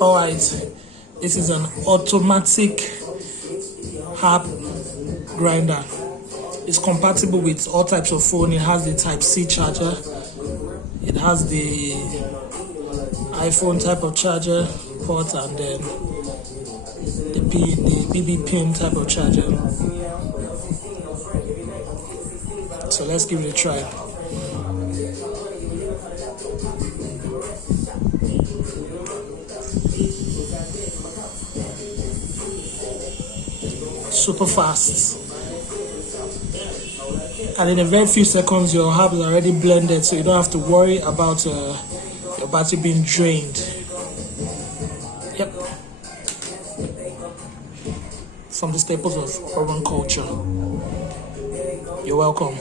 Alright, this is an automatic herb grinder. It's compatible with all types of phone. It has the Type-C charger. It has the iPhone type of charger port, and then the BB pin type of charger. So let's give it a try. Super fast, and in a very few seconds your herb is already blended, so you don't have to worry about your battery being drained. Yep, from the staples of urban culture. You're welcome.